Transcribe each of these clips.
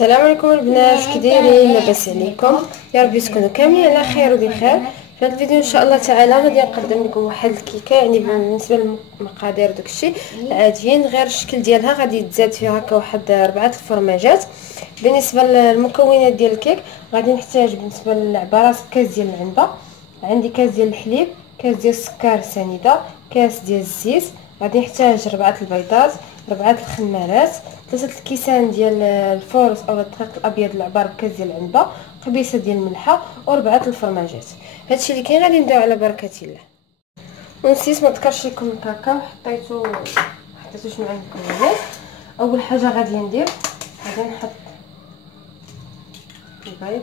السلام عليكم البنات، كي دايرين؟ لاباس عليكم؟ يا ربي تكونوا كاملين على خير وبخير. في هذا الفيديو ان شاء الله تعالى غادي نقدم لكم واحد الكيكه، يعني بالنسبه للمقادير داكشي عاديين، غير الشكل ديالها غادي يتزاد فيها هكا واحد 4 الفرماجات. بالنسبه للمكونات ديال الكيك غادي نحتاج بالنسبه للعبارات كاس ديال العنبه، عندي كاس ديال الحليب، كاس ديال السكر سنيده، كاس ديال الزيت، غادي نحتاج 4 البيضات، 4 الخمارات، 3 الكيسان ديال الفورص او الدقيق الابيض العبار بكاس ديال العنبه، قبيصه ديال الملحه و4 الفرماجات. هادشي اللي كاين، غادي نبداو على بركه الله. ونسيت ما ذكرش لكم الكاكاو، حطيتو شنو مع المكونات. اول حاجه غادي ندير، غادي نحط البيض،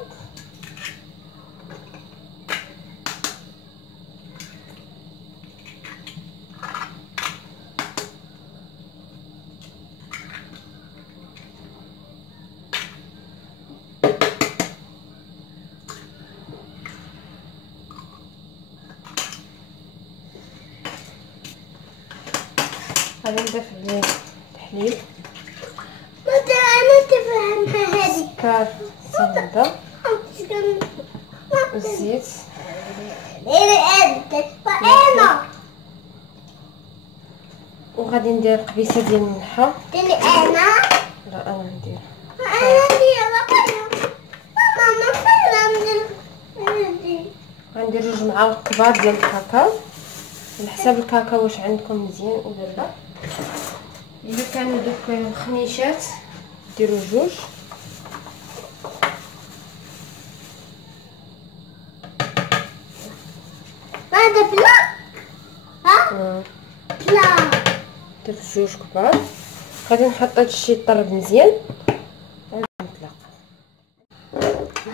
غادي نضيف عليه الحليب، انا تفهمها هذه السكر سنيده، الزيت، وغادي ندير قبيصه ديال الملحه. لا انا ندير غندير 2 معالق كبار ديال الكاكاو، على حساب الكاكاو واش عندكم مزيان ولا لا. الا كانوا دوك خميشات ديروا 2. هذا بلا بلا درت 2 كبار. غادي نحط هادشي يطرب مزيان، نطلق.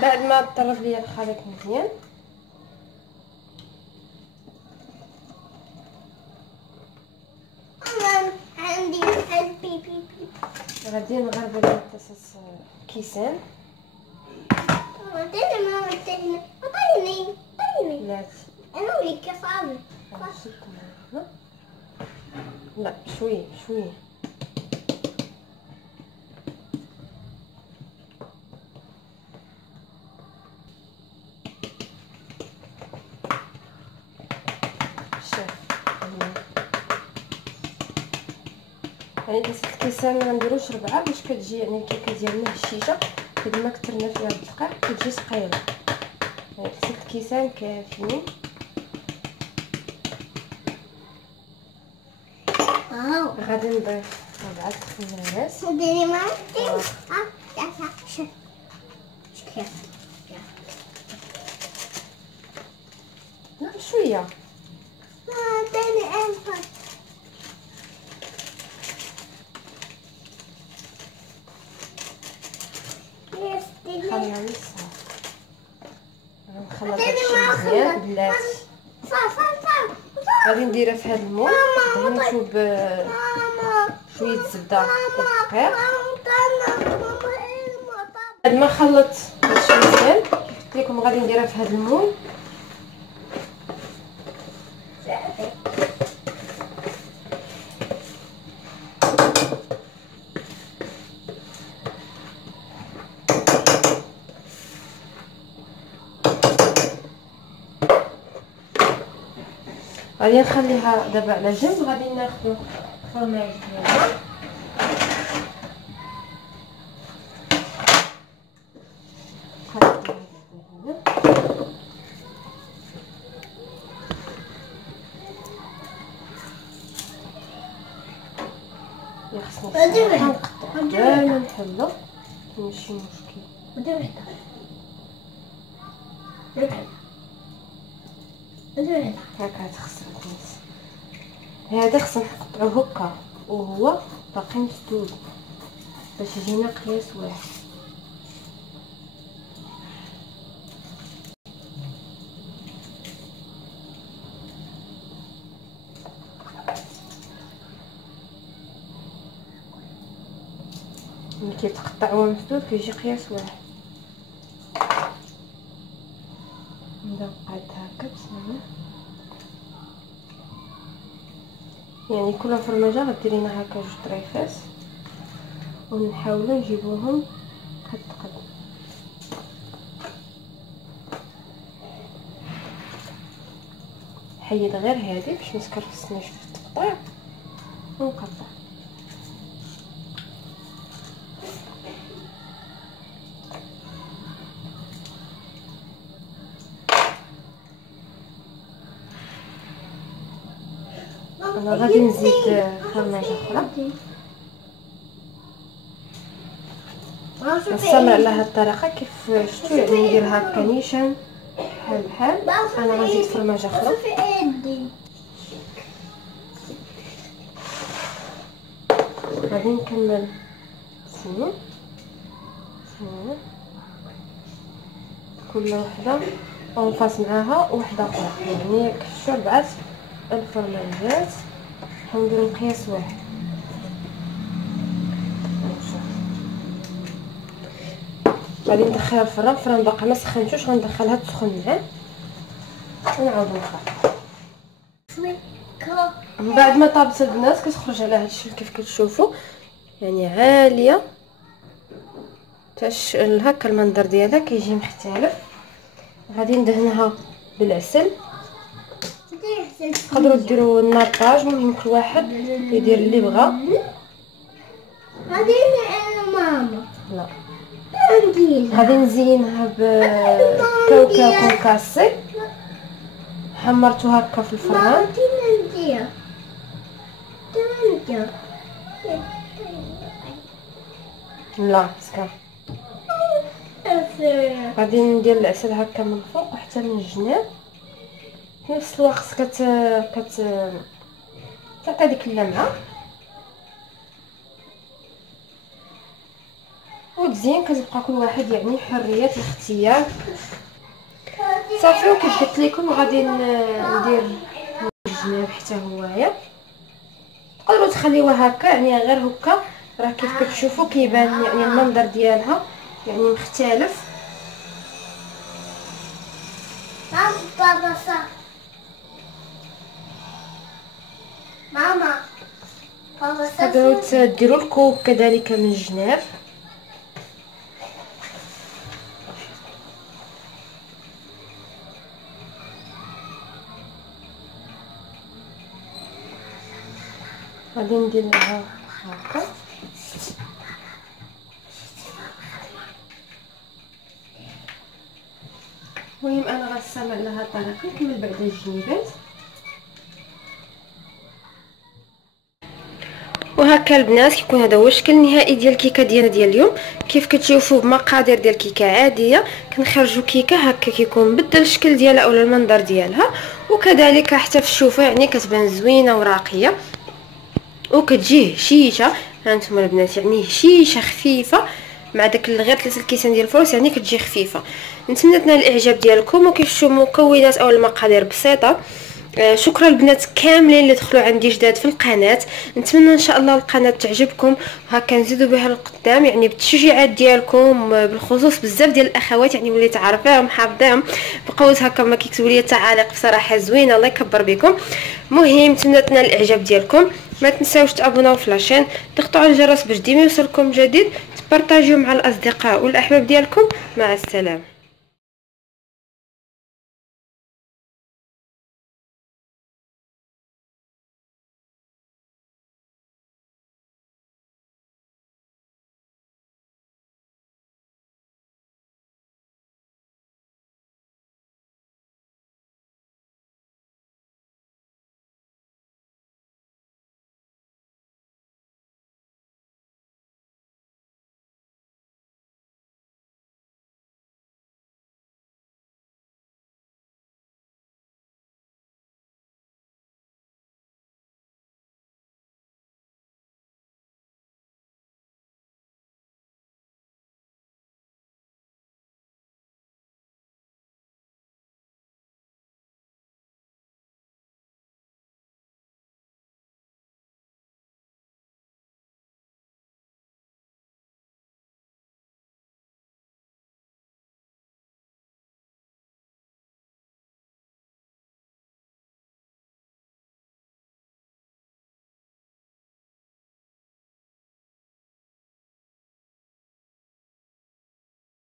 بعد ما طرب ليا الخليط مزيان عندي غادي نغربل الطاسه كيسان. لا لا شويه شويه. يعني دازت الكيسان ما نديروش 4 باش كتجي يعني الكيكه ديالنا هشيشه، كل ما كثرنا فيها الدقيق كتجي ثقيله. يعني 6 الكيسان كافيين. غادي نضيف 4 الخميرات. ديري ما لا شويه خليها نص نخلط هادشي مزيان بلاتي. غادي نديرها في هذا المول، دهنتو بشويه زبده دقيق. بعد ما خلطت هادشي مزيان قلت لكم غادي نديرها في هذا المول. غادي نخليها دابا على جنب. غادي ناخذ الفرماج ديالنا، خصني نقطع بالا نحلو، ماشي مشكل. هكا تخسر الناس. هذا خصنا نقطعوه هكا وهو باقي مسدود باش يجينا قياس واحد. ملي كيتقطع وهو مسدود كيجي قياس واحد. نبدا نقاد هكا بسم الله. يعني كل فرماجه غديرينا هكا 2 طريفات ونحاولوا نجيبوهم قد حيد غير هذه باش ما تكرفسناش في التقطيع ونقطع. انا غادي نزيد فرماجه اخرى. نستمر على هذه الطريقه كيف شفتوا، يعني ندير هكا نيشان بحال انا غنزيد فرماجه اخرى. غادي نكمل سنين كل وحده ونفاس معاها وحده اخرى، يعني كشفتوا 4 الفرماجات حنديرو مقياس واحد. غادي ندخلها الفران باقا ما سخنتوش، غندخلها تسخن معاه ونعاودو نخرج. من بعد ما طابت البنات كتخرج على هذا الشكل كيف كتشوفوا، يعني عاليه تاش هكا المنظر ديالها كيجي مختلف. غادي ندهنها بالعسل، تقدروا ديروا النطاج، المهم كل واحد يدير اللي بغا. غادي انا ماما لا عندي غادي نزينها بكاوكاو كونكاسي حمرتو هكا في الفران. لا سكر. غادي ندير العسل هكا من الفوق وحتى من الجناب، في نفس الوقت تعطي ديك اللمعه وتزين. كتبقى كل واحد يعني حريه الاختيار. صافي وكيف قلت لكم غادي ندير الجناب حتى هوايا. تقدروا تخليوها هكا يعني غير هكا، راه كيف كتشوفوا كيبان يعني المنظر ديالها يعني مختلف. ماما تقدروا ديروا الكوب كذلك من الجناب. غادي ندير لها هكا. المهم انا غنستعمل على هذه الطريقه نكمل بعد الجنيبات. وهكا البنات كيكون هذا هو الشكل النهائي ديال الكيكه ديالنا اليوم. كيف كتشوفوا بمقادير ديال الكيكه عاديه كنخرجوا كيكه هكا كيكون مبدل الشكل ديالها اولا المنظر ديالها، وكذلك حتى في الشوفه يعني كتبان زوينه وراقيه وكتجي هشيشه. هانتوما البنات يعني هشيشه خفيفه مع داك غير 3 الكيسان ديال الفرص يعني كتجي خفيفه. نتمنى تنال الاعجاب ديالكم. وكيف تشوفوا المكونات او المقادير بسيطه. شكرا البنات كاملين اللي دخلوا عندي جداد في القناه. نتمنى ان شاء الله القناه تعجبكم وهكا نزيدوا بها للقدام يعني بالتشجيعات ديالكم، بالخصوص بزاف ديال الاخوات يعني وليت عارفاهم حافظاهم بقوت هكا ما كيكتبوا لي تعاليق بصراحه زوينه، الله يكبر بكم. المهم نتمنى تنال الاعجاب ديالكم. ما تنساوش تابوناو في لاشين، تضغطوا على الجرس باش ديما يوصلكم جديد، تبارطاجيو مع الاصدقاء والاحباب ديالكم. مع السلامه.